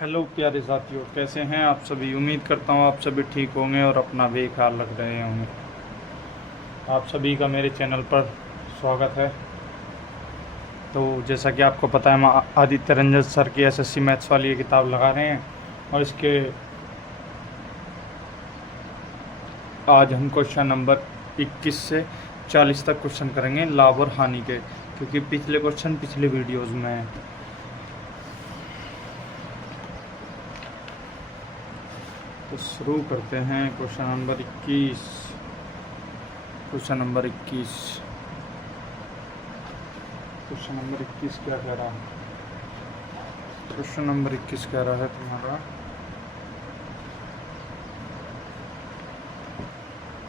Hello प्यारे साथियों, कैसे हैं आप सभी। उम्मीद करता हूँ आप सभी ठीक होंगे और अपना भी ख्याल रख रहे होंगे। आप सभी का मेरे चैनल पर स्वागत है। तो जैसा कि आपको पता है, हम आदित्य रंजन सर की एसएससी मैथ्स वाली ये किताब लगा रहे हैं और इसके आज हम क्वेश्चन नंबर 21 से 40 तक क्वेश्चन करेंगे, लाभ और हानि के, क्योंकि पिछले क्वेश्चन पिछले वीडियोज़ में हैं। तो शुरू करते हैं क्वेश्चन नंबर 21। क्वेश्चन नंबर 21 क्या कह रहा है? क्वेश्चन नंबर 21 कह रहा है तुम्हारा,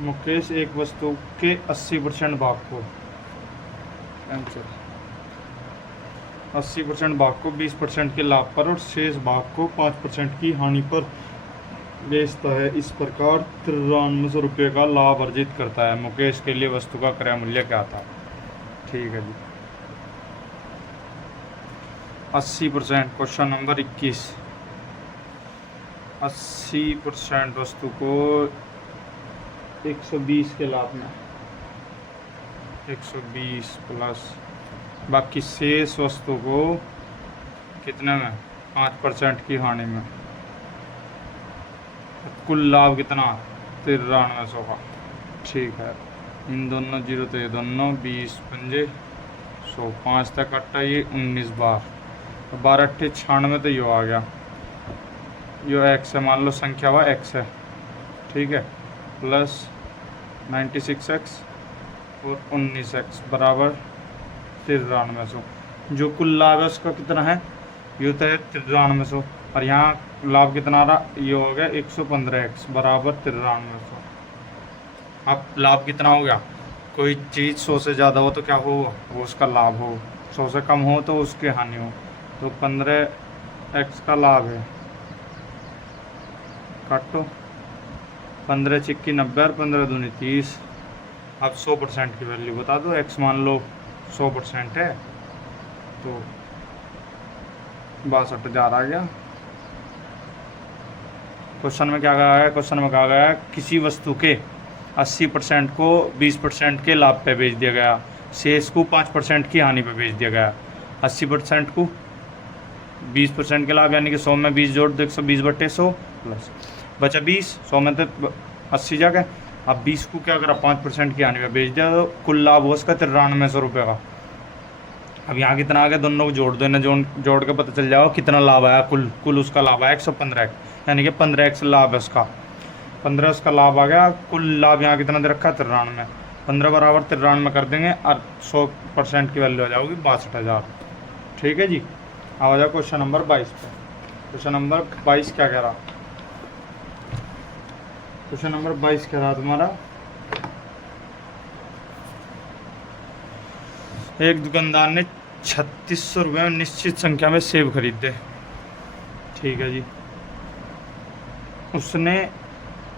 मुकेश एक वस्तु के 80% भाग को 80% भाग को 20% के लाभ पर और शेष भाग को 5% की हानि पर बेचता है। इस प्रकार 9300 रुपये का लाभ अर्जित करता है। मुकेश के लिए वस्तु का क्रय मूल्य क्या था? ठीक है जी। 80%, क्वेश्चन नंबर 21। 80% वस्तु को 120 के लाभ में 120 प्लस बाकी शेष वस्तु को कितने में 5% की हानि में, कुल लाभ कितना 9300 का। ठीक है, इन दोनों जीरो तो ये दोनों 20 पंजे 100, 5 तक कट्टा, ये 19 बार, 12 अट्ठे 96, तो यो आ गया। यो एक्स है, मान लो संख्या हुआ एक्स है, ठीक है, प्लस 96x और 19x बराबर 9300। जो कुल लाभ है उसका कितना है? ये तो है 9300, और यहाँ लाभ कितना आ रहा? ये हो गया 115x बराबर 9300। अब लाभ कितना हो गया? कोई चीज़ 100 से ज़्यादा हो तो क्या हो? वो उसका लाभ हो। 100 से कम हो तो उसकी हानि हो। तो 15x का लाभ है, काटो, 15 छिक्की 90 और 15 दूनी 30। अब 100% की वैल्यू बता दो। x मान लो 100% है तो 62,000 आ गया। क्वेश्चन में क्या कहा गया? क्वेश्चन में कहा गया किसी वस्तु के 80% को 20% के लाभ पे बेच दिया गया, शेष को 5% की हानि पे बेच दिया गया। 80% को 20% के लाभ, यानी कि 100 में 20 जोड़ दो, 120/100 प्लस बचा 20। 100 में तो 80 जा गए। अब 20 को क्या करा? 5% की हानि पे बेच दिया, तो कुल लाभ हो उसका 9300 रुपये का। अब यहाँ कितना आ गया? दोनों को जोड़ दो, इन्हें जोड़ के पता चल जाओ कितना लाभ आया। कुल उसका लाभ आया 115x, यानी कि 15x लाभ है उसका। 15 उसका लाभ आ गया। कुल लाभ यहाँ कितना दे रखा है? 93। 15 बराबर 93 कर देंगे और 100% की वैल्यू आ जाएगी 62,000। ठीक है जी। आ जाओ क्वेश्चन नंबर 22 पे। क्वेश्चन नंबर 22 क्या कह रहा? क्वेश्चन नंबर 22 कह रहा तुम्हारा, एक दुकानदार ने 3600 रुपये में निश्चित संख्या में सेब खरीदे। ठीक है जी। उसने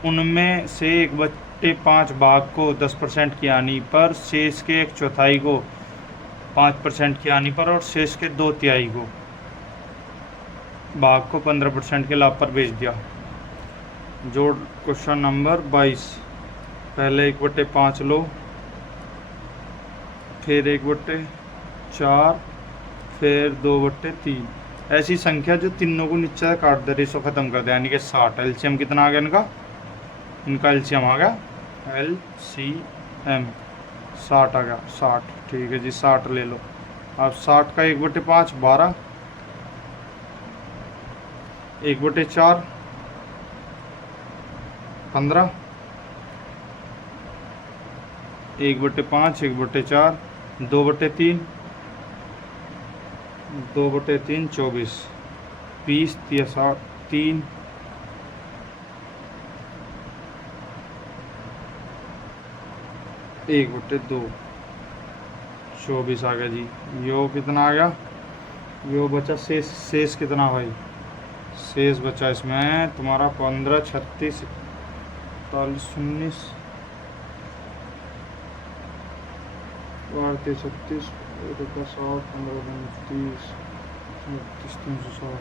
उनमें से 1/5 भाग को 10% की हानि पर, शेष के 1/4 को 5% की हानि पर और शेष के 2/3 को भाग को 15% के लाभ पर बेच दिया। जोड़ क्वेश्चन नंबर 22। पहले 1/5 लो, फिर 1/4, फिर 2/3। ऐसी संख्या जो तीनों को नीचे काट दे, रेशो खत्म कर दे, यानी कि 60। एलसीएम कितना आ गया इनका एलसीएम आ गया, एलसीएम 60 आ गया, 60। ठीक है जी, 60 ले लो। अब 60 का 1/5 12, 1/4 15, 1/5 1/4, 2/3 2/3 24, 20 3 1/2 24 आ गया जी। यो कितना आ गया? यो बचा शेष कितना भाई? शेष बचा इसमें तुम्हारा 15 36 41 19 36 36 60 15 30 360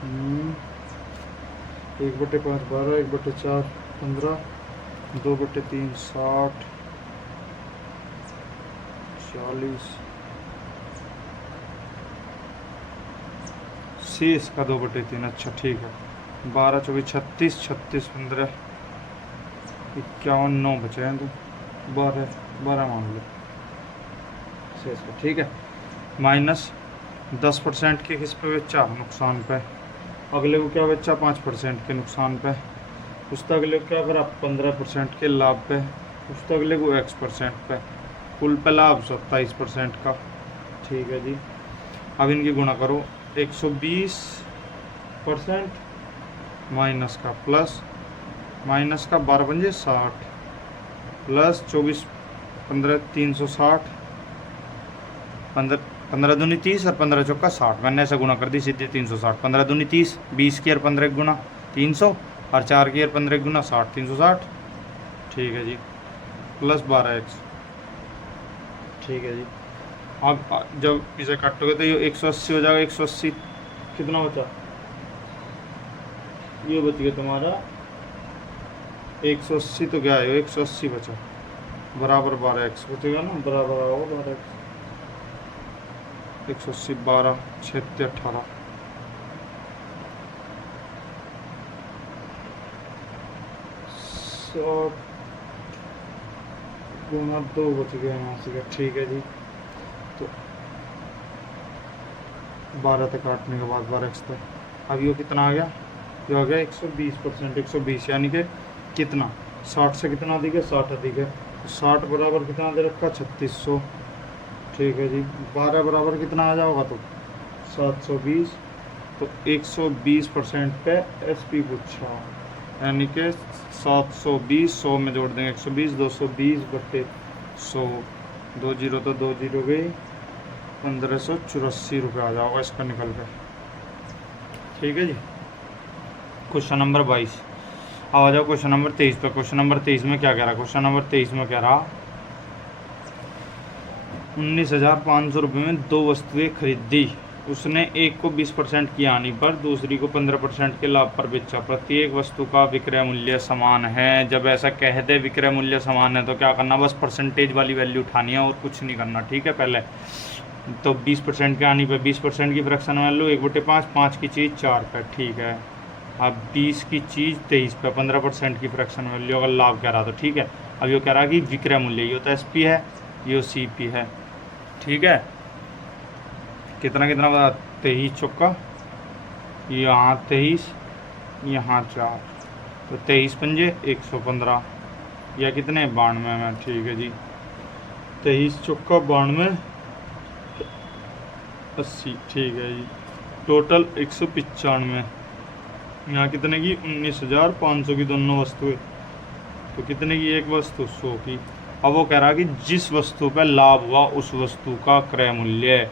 1/5 12, 1/4 15, 2/3 60, 40, सी इसका 2/3। अच्छा ठीक है, 12 24 36, 36 15 51, 9 बचे हैं तो 12 मान लो से इसका। ठीक है, माइनस 10% के किस पे बच्चा, नुकसान पे। अगले को क्या बच्चा, 5% के नुकसान पे। उसका अगले को क्या करा, 15% के लाभ पे। उसका अगले को x% पे। कुल पे लाभ 27% का। ठीक है जी, अब इनकी गुणा करो। 120% माइनस का प्लस, माइनस का 12 पंजे 60 प्लस 24 15 360, 15 दूनी 30 और 15 चौका 60। मैंने ऐसा गुणा कर दी सीधे 360। 15 दूनी 30, 20 की और 15 गुना 300 और 4 की और 15 गुना 60, 360। ठीक है जी, प्लस 12x। ठीक है जी, अब जब इसे काटोगे तो ये 180 हो जाएगा। 180 कितना बचा, ये बच गया तुम्हारा 180, तो क्या है 180 बचा, बराबर 12x बचेगा ना, बराबर आओ 12x। 180 12 76 18, 100 गुना 2 बच गया यहाँ से। ठीक है जी, तो 12 तक काटने के बाद 12x तक। अब ये कितना आ गया, ये हो गया 120%। 120 यानी कि कितना, 60 से कितना अधिक है, 60 अधिक है। तो 60 बराबर कितना दे रखा, 3600। ठीक है जी, 12 बराबर कितना आ जाएगा, तो 720। तो 120% पे SP पूछा, यानी कि 720, 100 में जोड़ देंगे 120, 220/100, 2 जीरो तो 2 जीरो गई, 1584 रुपये आ जाएगा इसका निकल के। ठीक है जी, क्वेश्चन नंबर 22। अब आ जाओ क्वेश्चन नंबर 23 पे। क्वेश्चन नंबर 23 में क्या कह रहा, क्वेश्चन नंबर 23 में कह रहा 19,500 रुपये में 2 वस्तुएं खरीदी। उसने एक को 20% की हानि पर, दूसरी को 15% के लाभ पर बेचा। प्रत्येक वस्तु का विक्रय मूल्य समान है। जब ऐसा कह दे विक्रय मूल्य समान है तो क्या करना, बस परसेंटेज वाली वैल्यू उठानी है और कुछ नहीं करना। ठीक है, पहले तो 20% की हानि पे 20% की फ्रैक्शन वैल्यू 1/5, 5 की चीज़ 4 पे। ठीक है, अब 20 की चीज़ 23 पे, 15% की फ्रैक्शन वैल्यू अगर लाभ कह रहा तो। ठीक है, अब ये कह रहा कि विक्रय मूल्य, ये तो SP है, ये CP है। ठीक है, कितना कितना बता, 23 चौका, यहाँ 23, यहाँ 4, तो 23 पंजे 115, या कितने 92 में। ठीक है जी, 23 चौका 92, 80। ठीक है जी, टोटल 195। यहाँ कितने की, 19,500 की दोनों वस्तुएं। तो कितने की एक वस्तु, 100 की। अब वो कह रहा है कि जिस वस्तु पर लाभ हुआ उस वस्तु का क्रय मूल्य।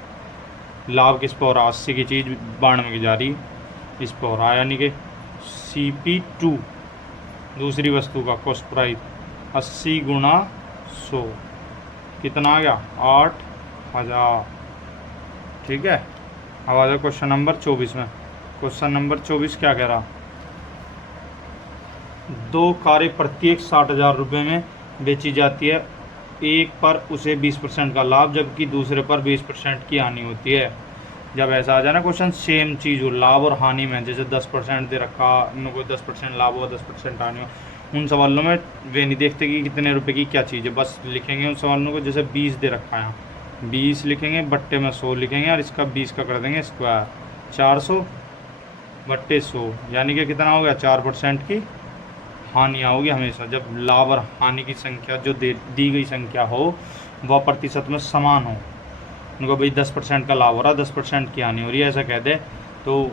लाभ किस पर हो रहा, 80 की चीज़ 92 की जा रही, इस पर हो रहा है, यानी कि CP2 दूसरी वस्तु का कॉस्ट प्राइस 80 गुणा 100 कितना आ गया, 8,000। ठीक है, अब आ जाओ क्वेश्चन नंबर 24 में। क्वेश्चन नंबर 24 क्या कह रहा, 2 कारें प्रत्येक 60,000 रुपये में बेची जाती है। एक पर उसे 20% का लाभ, जबकि दूसरे पर 20% की हानि होती है। जब ऐसा आ जाए ना क्वेश्चन, सेम चीज़ हो लाभ और हानि में, जैसे 10% दे रखा, उनको 10% लाभ हुआ 10% हानि हो, उन सवालों में वे नहीं देखते कि कितने रुपए की क्या चीज़ है, बस लिखेंगे उन सवालों को। जैसे 20 दे रखा है, यहाँ 20 लिखेंगे, बट्टे में 100 लिखेंगे और इसका 20 का कर देंगे स्क्वायर, 400/100, यानी कि कितना हो गया, 4% की हानि होगी हमेशा। जब लाभ और हानि की संख्या जो दी गई संख्या हो वह प्रतिशत में समान हो, उनको भाई 10% का लाभ हो रहा, 10% की हानि हो रही है, ऐसा कह दे तो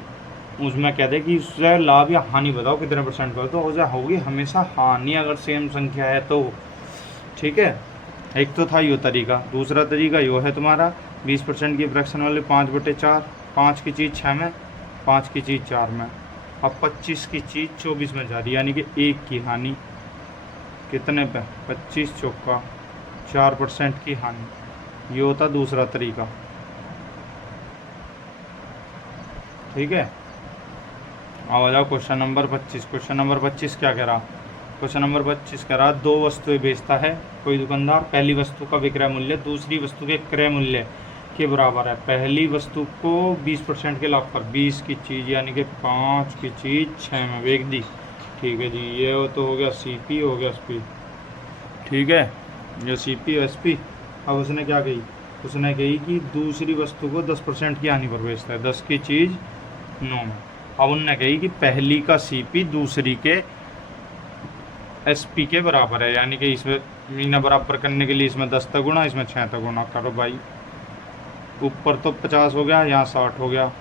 उसमें कह दे कि उससे लाभ या हानि बताओ कितने % का, तो उससे होगी हमेशा हानि अगर सेम संख्या है तो। ठीक है, एक तो था यो तरीका। दूसरा तरीका यो है तुम्हारा 20% की फ्रैक्शन वाले 5/4, 5 की चीज़ 6 में, 5 की चीज़ 4 में, अब 25 की चीज़ 24 में जा रही है, यानी कि 1 की हानि कितने पे, 25 चौका 4% की हानि। ये होता दूसरा तरीका। ठीक है, आ जाओ क्वेश्चन नंबर 25। क्वेश्चन नंबर 25 क्या कह रहा? क्वेश्चन नंबर 25 कह रहा, दो वस्तुएं बेचता है कोई दुकानदार। पहली वस्तु का विक्रय मूल्य दूसरी वस्तु के क्रय मूल्य के बराबर है। पहली वस्तु को 20% के लाभ पर 20 की चीज़ यानी कि 5 की चीज़ 6 में बेच दी। ठीक है जी, ये तो हो गया CP, हो गया SP। ठीक है, ये CP और SP। अब उसने क्या कही? उसने कही कि दूसरी वस्तु को 10% की हानि पर बेचता है, 10 की चीज़ 9 में। अब उनने कही कि पहली का CP दूसरी के SP के बराबर है, यानी कि इसमें इन्हें बराबर करने के लिए इसमें 10 तक गुणा, इसमें 6 तक गुणा करो भाई। ऊपर तो 50 हो गया, यहाँ 60 हो गया,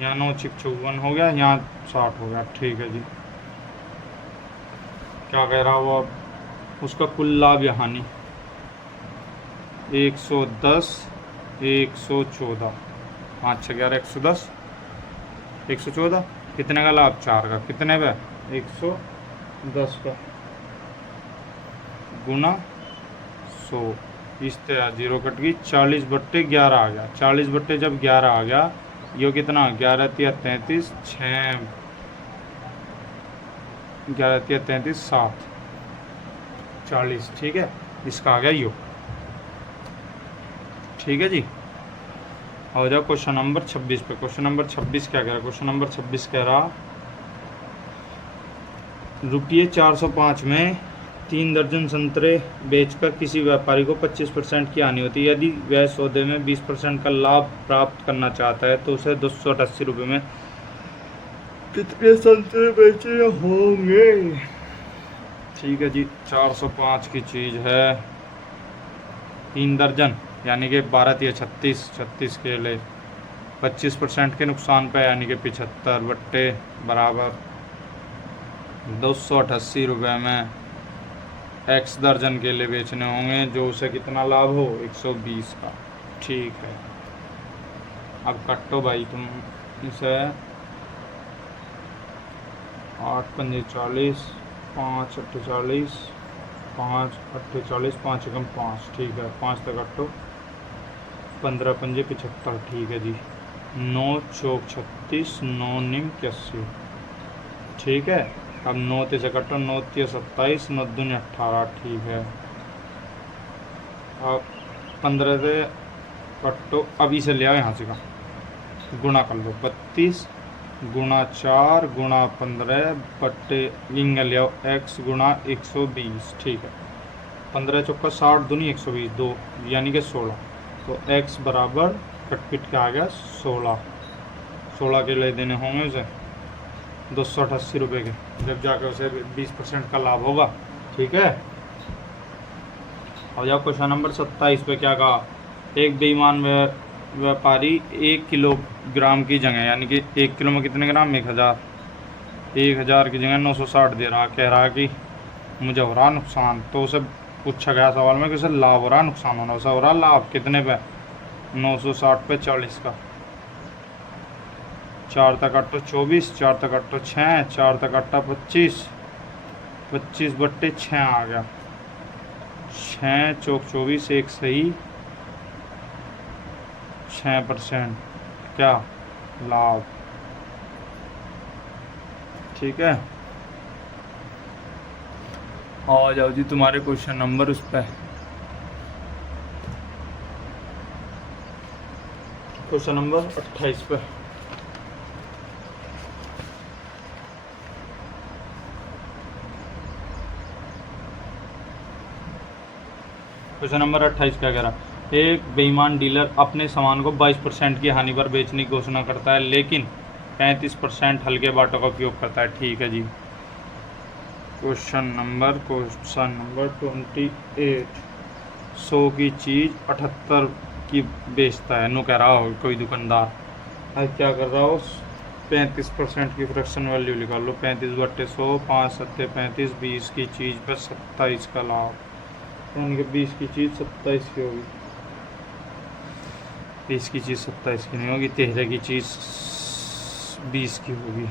यहाँ 9 छिक 54 हो गया, यहाँ 60 हो गया। ठीक है जी, क्या कह रहा वो? अब उसका कुल लाभ या हानि 110, 114, 5 6 11 110, 114। कितने का लाभ? 4 का। कितने पे? 110 का गुना 100। इस तरह 0 कट गई, 40/11 आ गया। 40 बट्टे जब 11 आ गया, ये कितना? 11 तिया 33, 6 11 तिया 33 7 40। ठीक है, इसका आ गया यो। ठीक है जी, हो जाओ क्वेश्चन नंबर 26 पे। क्वेश्चन नंबर 26 क्या कह रहा? क्वेश्चन नंबर 26 कह रहा, रुपये 405 में 3 दर्जन संतरे बेचकर किसी व्यापारी को 25% की हानि होती है। यदि वह सौदे में 20% का लाभ प्राप्त करना चाहता है तो उसे 288 रुपये में कितने संतरे बेचने होंगे? ठीक है जी, 405 की चीज़ है, 3 दर्जन यानी कि 12 तिया 36, 36 के लिए 25% के नुकसान पे यानी कि 75 बट्टे बराबर 288 रुपये में X दर्जन के लिए बेचने होंगे, जो उसे कितना लाभ हो? 120 का। ठीक है, अब कटो भाई तुम इसे। 8 पंजे 40, 5 अट्ठे 40, 5 अट्ठे 40, 5 एकम 5। ठीक है, 5 तक कटो, 15 पंजे 75। ठीक है जी, 9 चौक 36, 9 निम 81। ठीक है, अब 9 से कटो, 9 तिया 27, 9 दूनी 18। ठीक है, अब 15 से कटो, अब इसे ले आओ यहाँ से का गुणा कर लो, 32 गुणा 4 गुणा 15 बट्टे लिंग ले आओ X गुणा 120। ठीक है, 15 चौका 60, दूनी 120, 2 यानी कि 16। तो X बराबर कटपिट का आ गया 16। 16 के लिए देने होंगे उसे 288 रुपये के, जब जाकर उसे 20% का लाभ होगा। ठीक है, और जाओ क्वेश्चन नंबर 27 पे क्या कहा? एक बेईमान व्यापारी 1 किलोग्राम की जगह यानी कि 1 किलो में कितने ग्राम? 1000 की जगह 960 दे रहा। कह रहा कि मुझे हो रहा नुकसान। तो उसे पूछा गया सवाल में कि उसे लाभ हो रहा नुकसान हो रहा? उसे हो रहा लाभ कितने पे? 960 पे 40 का। 4 तक अट्ठो 24, 4 तक अट्ठो 6, 4 तक अट्ठा 25, 25 बट्टे 6 आ गया। 6 चौक 24, एक सही 6% क्या लाभ। ठीक है, आ जाओ जी तुम्हारे क्वेश्चन नंबर उस पर। क्वेश्चन नंबर 28 पे। क्वेश्चन नंबर 28 क्या कह रहा? एक बेईमान डीलर अपने सामान को 22% की हानि पर बेचने की घोषणा करता है, लेकिन 35% हल्के बाटों का उपयोग करता है। ठीक है जी, क्वेश्चन नंबर 28। 100 की चीज़ 78 की बेचता है। नो कह रहा हो कोई दुकानदार, अब क्या कर रहा हो? 35% की फ्रैक्शन वैल्यू निकाल लो। 35 बट्टे 100, 5 सत्ते 35, 20 की चीज़ पर 27 का लाभ, यानी कि 20 की चीज़ 27 की होगी। 20 की चीज़ 27 की नहीं होगी, 13 की चीज़ 20 की होगी।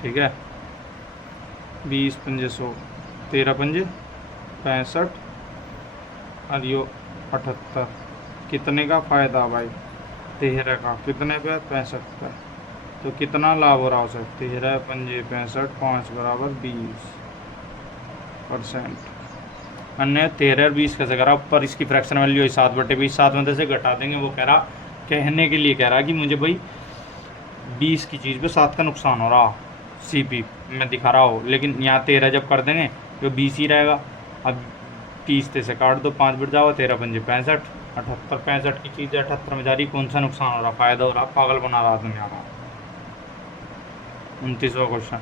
ठीक है, 20 पंजे 100, 13 पंजे 65 और यो 78। कितने का फ़ायदा भाई? 13 का कितने पे 65 पे, तो कितना लाभ हो रहा हो सकता 13 पंजे 65 5 बराबर 20%। अन्य 13 और 20 कैसे करा, ऊपर इसकी फ्रैक्शन वैल्यू 7/20 7 में से घटा देंगे। वो कह रहा कहने के लिए कह रहा कि मुझे भाई 20 की चीज़ पे 7 का नुकसान हो रहा सीपी मैं दिखा रहा हो, लेकिन यहाँ 13 जब कर देंगे तो 20 ही रहेगा। अब 30 से काट दो 5 बढ़ जाओ 13 पंजे 65 78 65 की चीज़ 78 में जा रही, कौन सा नुकसान हो रहा, फायदा हो रहा, पागल बना रहा दुनिया का। 29वां क्वेश्चन,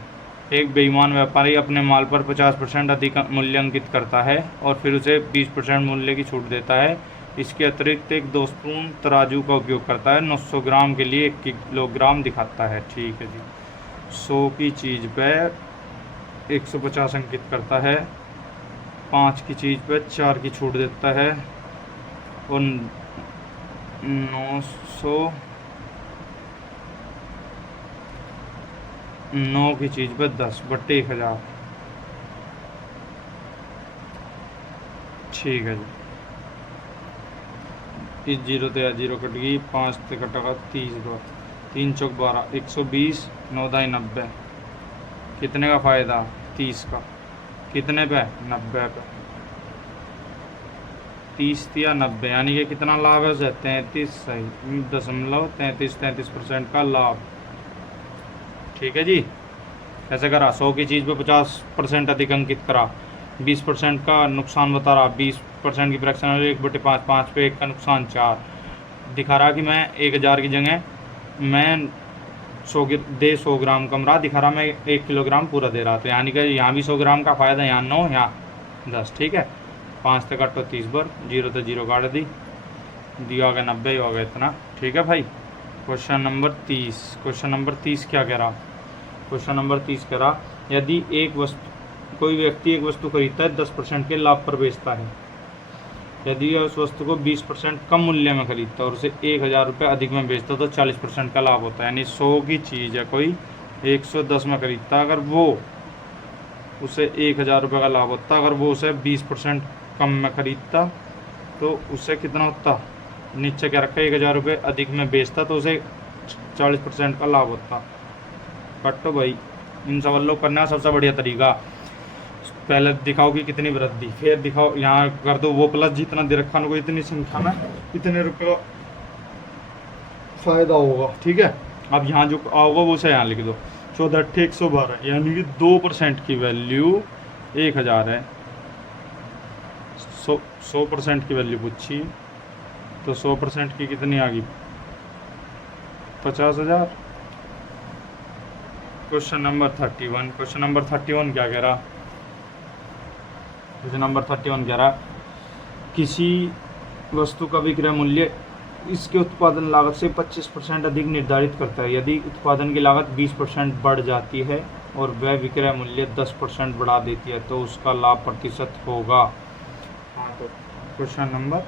एक बेईमान व्यापारी अपने माल पर 50% अधिक मूल्य अंकित करता है और फिर उसे 20% मूल्य की छूट देता है। इसके अतिरिक्त एक दोषपूर्ण तराजू का उपयोग करता है, 900 ग्राम के लिए 1 किलोग्राम दिखाता है। ठीक है जी, 100 की चीज़ पे 150 अंकित करता है, 5 की चीज़ पे 4 की छूट देता है और 9 की चीज़ पे 10/1000। ठीक है जी, इस 0 से 0 कट गई, 5 से कटेगा 30 बार, 3 चौक 12 120 9 दाई 90, कितने का फ़ायदा 30 का, कितने पे 90 पे, 30 या 90 यानी कि कितना लाभ है उसे 33.33% का लाभ। ठीक है जी, कैसे करा, 100 की चीज़ पे 50% अधिक अंकित करा, 20% का नुकसान बता रहा, 20% की फ्रैक्शन 1/5 5 पे 1 का नुकसान 4 दिखा रहा कि मैं 1000 की जगह मैं 100 ग्राम कम रहा, दिखा रहा मैं 1 किलोग्राम पूरा दे रहा था, यानी कि यहाँ भी 100 ग्राम का फ़ायदा, यहाँ 9 यहाँ 10। ठीक है, 5 से काटो 30 बार, 0 से 0 काट दी, दिया हो गया 90 हो गया इतना। ठीक है भाई, क्वेश्चन नंबर 30 क्या कह रहा, क्वेश्चन नंबर 30 कह रहा यदि कोई व्यक्ति एक वस्तु खरीदता है 10% के लाभ पर बेचता है, यदि वह उस वस्तु को 20% कम मूल्य में खरीदता है और उसे 1000 रुपये अधिक में बेचता तो 40% का लाभ होता है। यानी 100 की चीज़ है कोई 110 में खरीदता, अगर वो उसे 1000 रुपये का लाभ होता, अगर वो उसे 20% कम में खरीदता तो उससे कितना होता, नीचे क्या रखा 1000 रुपये अधिक में बेचता तो उसे 40% का लाभ होता। कटो भाई, इन सवालों को करना सबसे बढ़िया तरीका, पहले दिखाओ कि कितनी वृद्धि, फिर दिखाओ यहाँ कर दो वो प्लस जितना दे रखा को इतनी संख्या में इतने रुपये का फायदा होगा। ठीक है, अब यहाँ जो आओगा वो से यहाँ लिख दो, 14 112 यानी कि 2% की वैल्यू 1000 है। 100% की वैल्यू पूछी तो 100% की कितनी आ गई 50,000। क्वेश्चन नंबर 31 क्या कह रहा, क्वेश्चन नंबर 31 कह रहा किसी वस्तु का विक्रय मूल्य इसके उत्पादन लागत से 25% अधिक निर्धारित करता है। यदि उत्पादन की लागत 20% बढ़ जाती है और वह विक्रय मूल्य 10% बढ़ा देती है तो उसका लाभ प्रतिशत होगा। हाँ, तो क्वेश्चन नंबर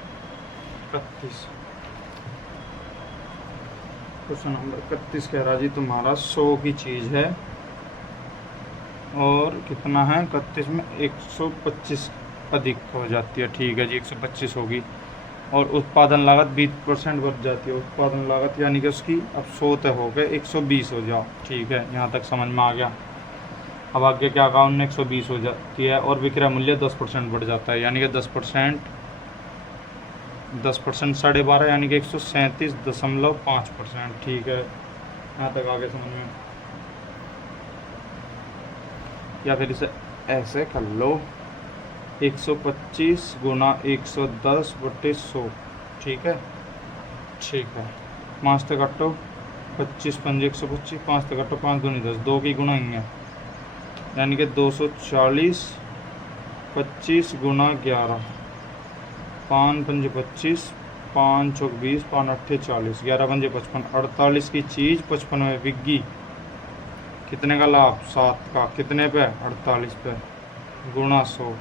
31 कह रहा जी तुम्हारा 100 की चीज़ है और कितना है 31 में 125 अधिक हो जाती है। ठीक है जी, 125 होगी और उत्पादन लागत 20% बढ़ जाती है। उत्पादन लागत यानी कि उसकी अब 100 तय हो गए 120 हो जाओ। ठीक है, यहाँ तक समझ में आ गया। अब आगे क्या कहा उन्होंने 120 हो जाती है और विक्रय मूल्य 10% बढ़ जाता है, यानी कि 10% 12.5 यानी कि 137.5%। ठीक है, यहाँ तक आगे समझ में, या फिर इसे ऐसे कर लो 125 गुना 110/100। ठीक है, 5 से काटो 25 पंजे 125, 5 से काटो 5 दूनी 10, 2 की गुना ही है यानी कि 240, 25 गुना 11, 5 पंजे 25, 5 चौक 20, 5 अट्ठे 40, 11 पंजे 55, 48 की चीज़ 55 में बिक कितने का लाभ 7 का, कितने पे 48 पे गुणा 100।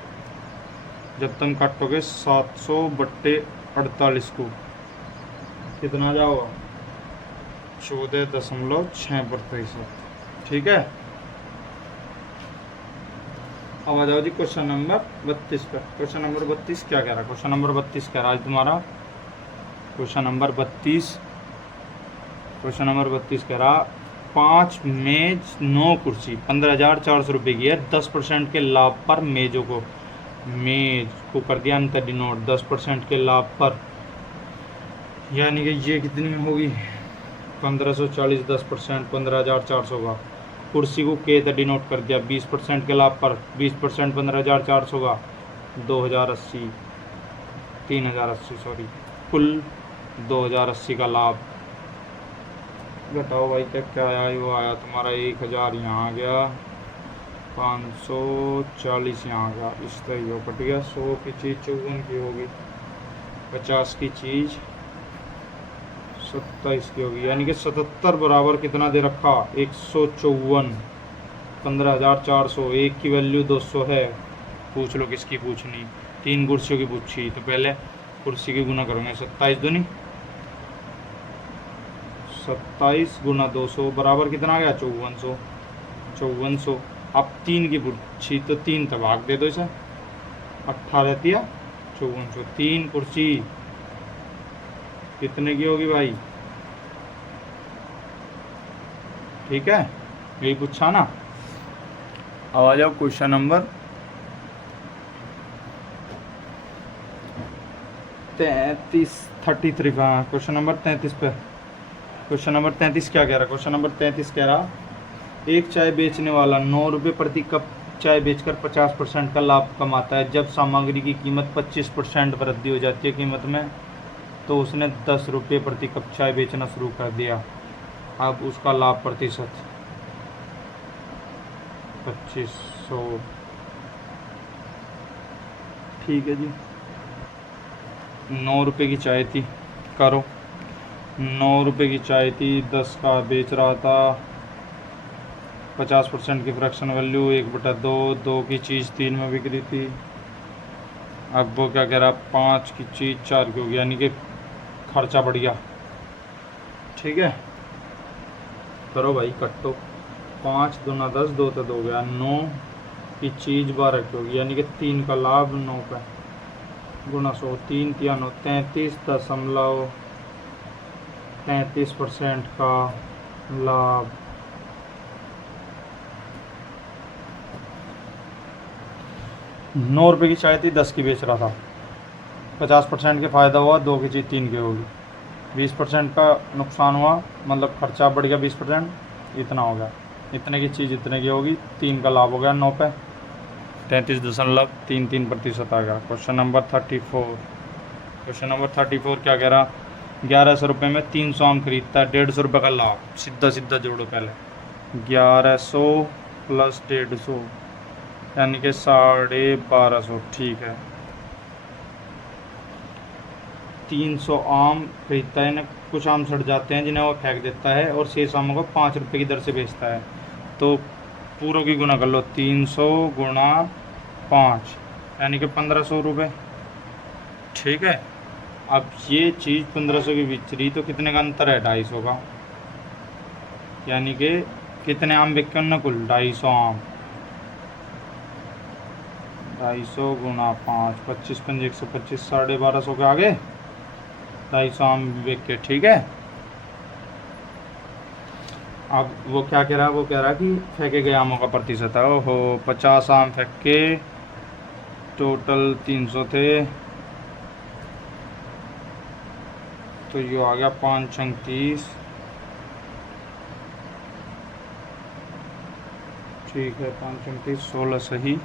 जब तुम काटोगे 700/48 को कितना जाओगा 14.6%। ठीक है, अब आ जाओ जी क्वेश्चन नंबर 32 पर। क्वेश्चन नंबर 32 क्या कह रहा है, क्वेश्चन नंबर 32 कह रहा है तुम्हारा, क्वेश्चन नंबर 32 क्वेश्चन नंबर 32 कह रहा 5 मेज 9 कुर्सी 15,400 रुपये की है। 10% के लाभ पर मेज को कर दिया अंतर डिनोट 10% के लाभ पर, यानी कि ये कितनी में होगी 1540 10% 15,400 का। कुर्सी को के तक डिनोट कर दिया 20% के लाभ पर 20% 15,400 का 2,080 3,080 सॉरी कुल 2,080 का लाभ। बताओ भाई क्या आया, वो आया तुम्हारा 1,000 यहाँ आ गया 540 यहाँ आ गया, इस तरह कट गया। 100 की चीज़ 54 की होगी, 50 की चीज़ 27 की होगी, यानी कि 77 बराबर कितना दे रखा 154 15,400। एक की वैल्यू 200 है, पूछ लो किसकी पूछनी, 3 कुर्सियों की पूछी तो पहले कुर्सी की गुना करोगे 27 दूनी 27 गुना 200 बराबर कितना आ गया 5400। अब 3 की पूछी तो 3 तक भाग दे दो इसे, 18 दिया 5400। 3 कुर्सी कितने की होगी भाई, ठीक है यही पूछा ना। अब आ जाओ क्वेश्चन नंबर 33 क्वेश्चन नंबर 33 पे। क्वेश्चन नंबर 33 क्या कह रहा है, क्वेश्चन नंबर 33 कह रहा एक चाय बेचने वाला 9 रुपये प्रति कप चाय बेचकर 50% का लाभ कमाता है। जब सामग्री की कीमत 25% वृद्धि हो जाती है कीमत में, तो उसने 10 रुपये प्रति कप चाय बेचना शुरू कर दिया। अब उसका लाभ प्रतिशत 2500, ठीक है जी। 9 रुपये की चाय थी, करो 9 रुपये की चाय थी, 10 का बेच रहा था, 50% की फ्रैक्शन वैल्यू 1/2, 2 की चीज़ 3 में बिक रही थी। अब वो क्या कह रहा 5 की चीज़ 4 की होगी, यानी कि खर्चा बढ़ गया, ठीक है। करो भाई कट्टो, 5 दूना 10, 2 तो 2 गया, 9 की चीज़ 12 की होगी, यानी कि 3 का लाभ 9 का गुना 100, 3 तिया 9 33.33% का लाभ। ₹9 की चाय थी, 10 की बेच रहा था, 50% के फ़ायदा हुआ, 2 की चीज़ 3 की होगी, 20% का नुकसान हुआ, मतलब खर्चा बढ़ गया 20%, इतना हो गया, इतने की चीज़ इतने की होगी, 3 का लाभ हो गया 9 पे 33.33% आ गया। क्वेश्चन नंबर 34, क्वेश्चन नंबर 34 क्या कह रहा 1100 रुपये में 300 आम खरीदता है, 150 रुपये का लाभ। सीधा सीधा जोड़ो पहले, 1100 प्लस 150 यानी कि 1250, ठीक है। 300 आम खरीदता है ना, कुछ आम सड़ जाते हैं जिन्हें वो फेंक देता है और शेष आमों को 5 रुपये की दर से बेचता है। तो पूरों की गुना कर लो, 300 गुणा 5 यानी कि 1500 रुपये, ठीक है। अब ये चीज़ 1500 की बिक रही, तो कितने का अंतर है 250 का, यानी कि कितने आम बिक कर कुल 250 आम, 250 गुणा 5 25 5 125 1250 के आगे 250 आम बिक के, ठीक है। अब वो क्या कह रहा है, वो कह रहा है कि फेंके गए आमों का प्रतिशत है। ओहो 50 आम फेंक के टोटल 300 थे, तो ये आ गया 5 छंग 30, ठीक है 5 छंग 30 16 सही,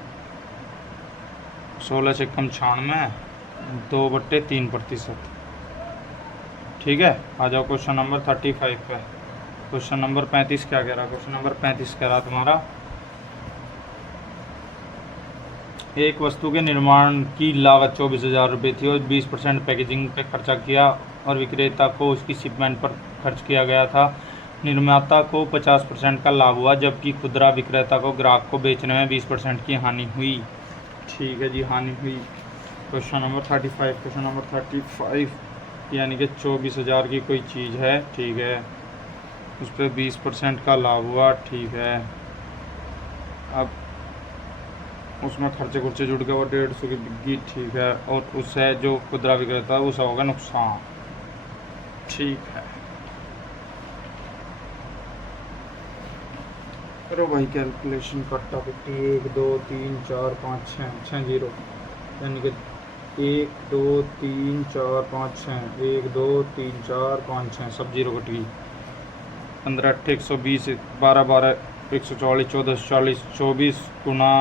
16 से कम 96, 2/3%, ठीक है। आ जाओ क्वेश्चन नंबर 35 पे। क्वेश्चन नंबर 35 क्या कह रहा, क्वेश्चन नंबर 35 कह रहा तुम्हारा एक वस्तु के निर्माण की लागत 24,000 रुपये थी और 20% पैकेजिंग पे खर्चा किया और विक्रेता को उसकी शिपमेंट पर खर्च किया गया था। निर्माता को 50% का लाभ हुआ, जबकि खुदरा विक्रेता को ग्राहक को बेचने में 20% की हानि हुई, ठीक है जी, हानि हुई। क्वेश्चन नंबर 35, क्वेश्चन नंबर 35 यानी कि 24,000 की कोई चीज़ है, ठीक है, उस पर 20% का लाभ हुआ, ठीक है। अब उसमें खर्चे खुर्चे जुड़ गए, वो 150 की बिकी, ठीक है, और उससे जो खुदरा विक्रेता है उसे होगा नुकसान, ठीक है। करो भाई कैलकुलेशन, कट्टा पिट्टी 1 2 3 4 5 6 जीरो, यानी कि 1 2 3 4 5 6, 1 2 3 4 5 6 सब जीरो कट गई। 15 8 120, 12 12 140, 1440, 24 गुना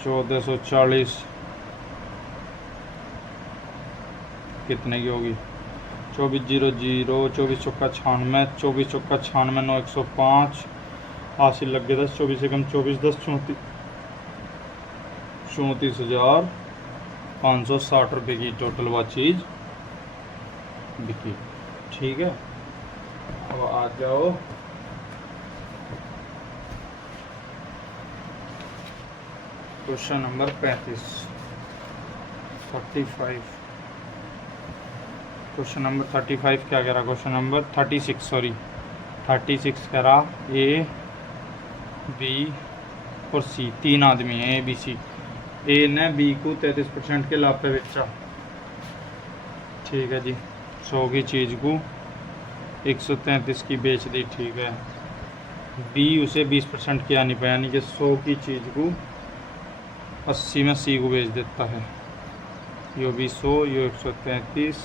1440 कितने की होगी? 24 0 0, 24 चौका 96, 24 चौका 96 9 105, हासिल लग गया 10, 24 एकम 24 10 34,560 रुपये की टोटल वह चीज़ बिकी। ठीक है, अब आ जाओ क्वेश्चन नंबर 35 क्वेश्चन नंबर 35 क्या कह रहा? क्वेश्चन नंबर 36 सॉरी 36 कह रहा ए बी और सी, तीन आदमी हैं ए बी सी। ए ने बी को 33% के लाभ पे बेचा। ठीक है जी, 100 की चीज़ को 133 की बेच दी। ठीक है, बी उसे 20% की आनी पाए, यानी कि 100 की चीज़ को 80 में सी को बेच देता है। यो भी 100, यो 133,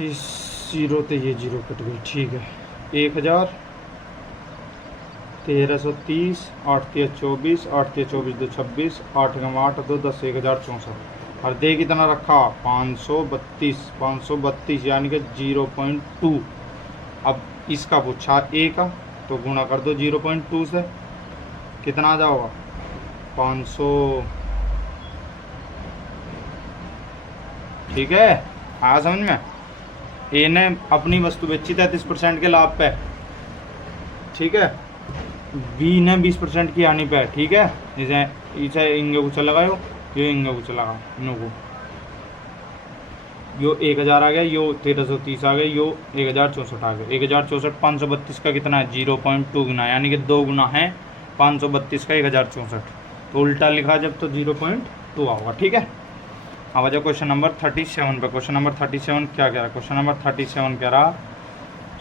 इस जीरो तो ये जीरो कट गई। ठीक है, 1000, 1330, 8 3 24, 8 3 24 2 26, 8 8 2 10, 1064 और दे कितना रखा? 532, यानी कि 0.2। अब इसका पूछा ए का, तो गुणा कर दो 0.2 से, कितना आ जाओगा? 500। ठीक है, आया समझ में? ए ने अपनी वस्तु बेची 33% के लाभ पे। ठीक है, बी ने 20% की हानि पे। ठीक है, इसे इंगे कुछ लगाओ, यो इंगे कुछ लगा नो को, यो 1000 आ गया, यो 1330 आ गया, यो 1064 आ गया। 1064 532 का कितना है? 0.2 गुना, यानी कि 2 गुना है 532 का 1064, तो उल्टा लिखा जब तो 0.2 होगा। ठीक है, अब आ जाओ क्वेश्चन नंबर 37 पे। क्वेश्चन नंबर 37 क्या कह रहा है? क्वेश्चन नंबर 37 कह रहा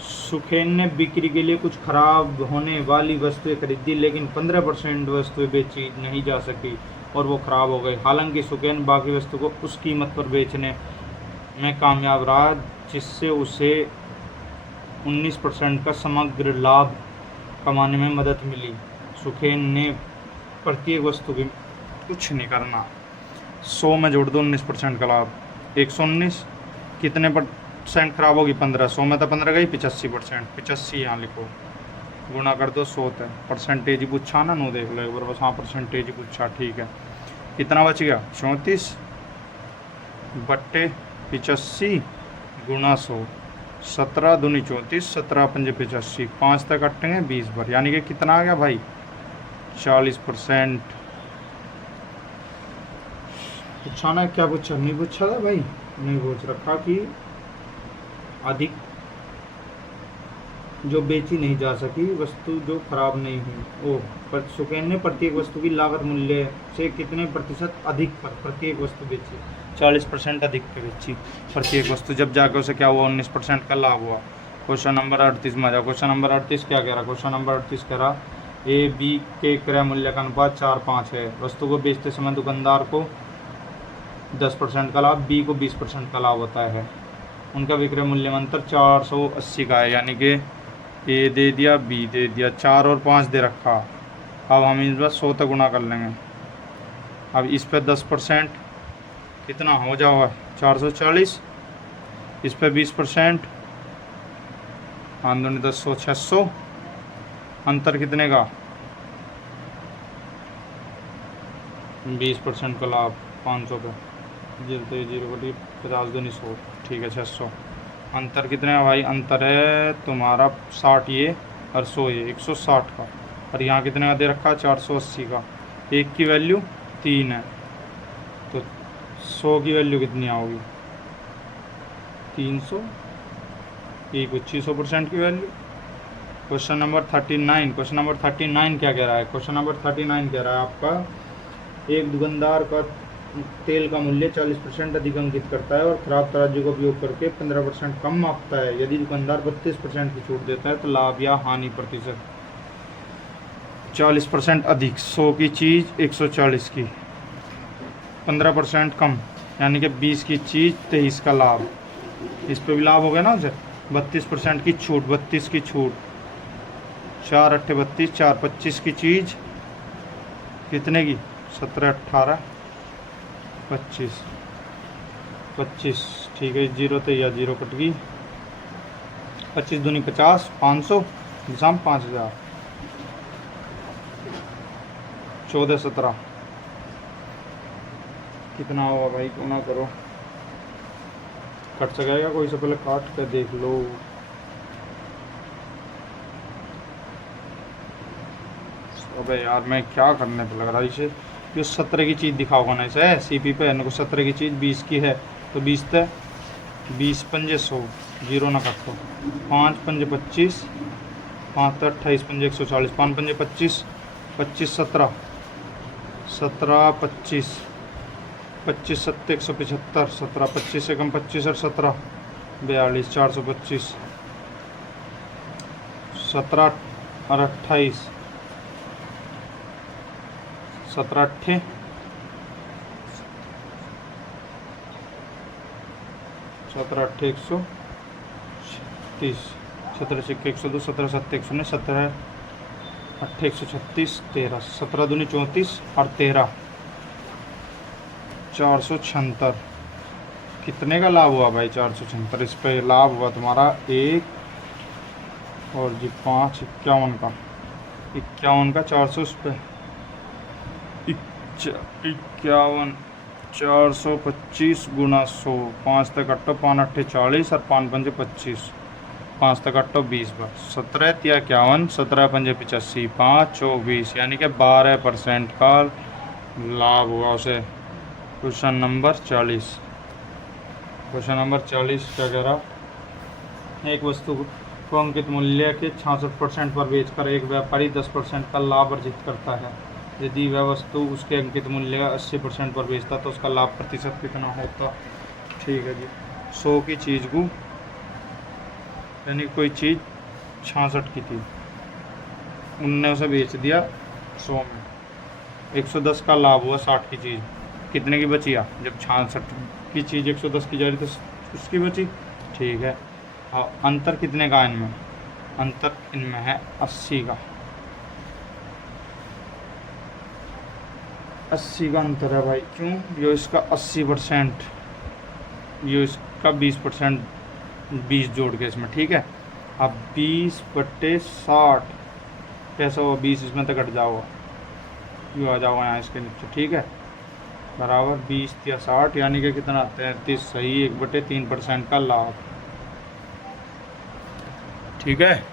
सुखेन ने बिक्री के लिए कुछ खराब होने वाली वस्तुएं खरीदी, लेकिन 15% वस्तुएं बेची नहीं जा सकी और वो खराब हो गई। हालांकि सुखेन बाकी वस्तु को उस कीमत पर बेचने में कामयाब रहा जिससे उसे 19% का समग्र लाभ कमाने में मदद मिली। सुखेन ने प्रत्येक वस्तु की कुछ नहीं करना, 100 में जोड़ दो 19% का लाभ, 119 कितने परसेंट खराब होगी? 15, 100 में तो 15 गई, 85%, 85 यहाँ लिखो, गुणा कर दो 100 तक। परसेंटेज ही पूछा ना, नो देख लो एक बार बस, हाँ परसेंटेज ही पूछा। ठीक है, कितना बच गया? 34 बट्टे 85 गुणा 100, 17 दूनी 34, 17 पंजे 85, 5 तक कटेंगे 20 बार, यानी कि कितना आ गया भाई? 40%। पूछा ना, क्या पूछा? नहीं पूछा था भाई, नहीं पूछ रखा कि अधिक जो बेची नहीं जा सकी वस्तु जो खराब नहीं हुई, ओ पर सुखेन ने प्रत्येक वस्तु की लागत मूल्य से कितने प्रतिशत अधिक पर प्रत्येक वस्तु बेची? 40% अधिक पे बेची प्रत्येक वस्तु, जब जाकर उसे क्या हुआ? 19% का लाभ हुआ। क्वेश्चन नंबर 38 में आ जाओ। क्वेश्चन नंबर 38 क्या कह रहा? क्वेश्चन नंबर 38 कह रहा ए बी के क्रय मूल्य का अनुपात 4:5 है। वस्तु को बेचते समय दुकानदार को 10% का लाभ, बी को 20% का लाभ होता है। उनका विक्रय मूल्य में अंतर 480 का है, यानी कि ए दे दिया, बी दे दिया, 4 और 5 दे रखा। अब हम इस बार 100 तक गुणा कर लेंगे। अब इस पर 10% कितना हो जाओगा? 440, इस पर 20%, आंदोलन 10 100 600, अंतर कितने का? 20% का लाभ 500 पे, 0 50 दूनी 100, ठीक है 600। अंतर कितने है भाई? अंतर है तुम्हारा 60 ये और 100 ये, 160 का। और यहाँ कितने का दे रखा? 480 का। एक की वैल्यू 3 है, तो 100 की वैल्यू कितनी आओगी? 300, एक 25% की value. Question number 39। Question number 39 क्या कह रहा है? क्वेश्चन नंबर 39 कह रहा है आपका एक दुकानदार का तेल का मूल्य 40% अधिक अंकित करता है और खराब तराजू का उपयोग करके 15% कम मापता है। यदि दुकानदार 32% की छूट देता है तो लाभ या हानि प्रतिशत 40% अधिक, 100 की चीज़ 140 की, 15% कम, यानी कि 20 की चीज़ 23 का लाभ। इस पे भी लाभ हो गया ना उसे। 32% की छूट, 32 की छूट, 4 अट्ठे 32, 4 25 की चीज़ कितने की, 17 18 25, 25 ठीक है, जीरो तो या जीरो कट गई, 25 दूनी 50, 500 शाम 5000, 14 17 कितना हुआ भाई, क्यों ना करो, कट सकेगा कोई से, पहले काट के देख लो। अबे यार मैं क्या करने पे लग रहा है इसे, जो 17 की चीज़ दिखाओगा ना इसे सीपी पे, इनको 17 की चीज़ 20 की है तो 20 थे, 20 पंजे 100, जीरो ना काटो, 5 पंजे 25, 5 तो 28 पंजे 140, 5 पंजे 25, 25 17, 17 25, 25 7 175, 17 25 से कम 25 और 17 42, 425, 17 और 28, 17 अट्ठे 17 अट्ठे 136, 17 सिक्के 102, 17 7 119, 17 अट्ठे 136, 13, 17 दूनी 34 और 13 476। कितने का लाभ हुआ भाई, 476। इस पे लाभ हुआ तुम्हारा 1 और जी 5 51 का, 51 का 400 उस पर 51, 425 गुना 100, 5 तक कट्टो 5 अट्ठे 40 और 5 पंजे 25, 5 तक कट्टो 20 बार, 17 या 51, 17 पंजे 85, 5 24, यानी कि 12% का लाभ हुआ उसे। क्वेश्चन नंबर 40, क्वेश्चन नंबर 40 क्या कह रहा, एक वस्तु को अंकित मूल्य के 66% पर बेचकर एक व्यापारी 10% का लाभ अर्जित करता है। यदि वह वस्तु उसके अंकित मूल्य का 80% पर बेचता तो उसका लाभ प्रतिशत कितना होता। ठीक है जी, 100 की चीज़ को, यानी कोई चीज़ 66 की थी, उनने उसे बेच दिया 100 में, 110 का लाभ हुआ 60 की चीज़, कितने की बची आ, जब 66 की चीज़ 110 की जा रही तो उसकी बची। ठीक है, और अंतर कितने का इनमें, अंतर इनमें है 80 का, 80 का अंतर है भाई। क्यों, ये इसका 80%, ये इसका 20%, 20 जोड़ के इसमें। ठीक है, अब 20/60 कैसा हुआ, 20 इसमें तक कट जाओगा, ये आ जाओगा यहाँ इसके नीचे। ठीक है, बराबर 20 या 60, यानी कि कितना 33, सही, 1/3% का लाभ। ठीक है।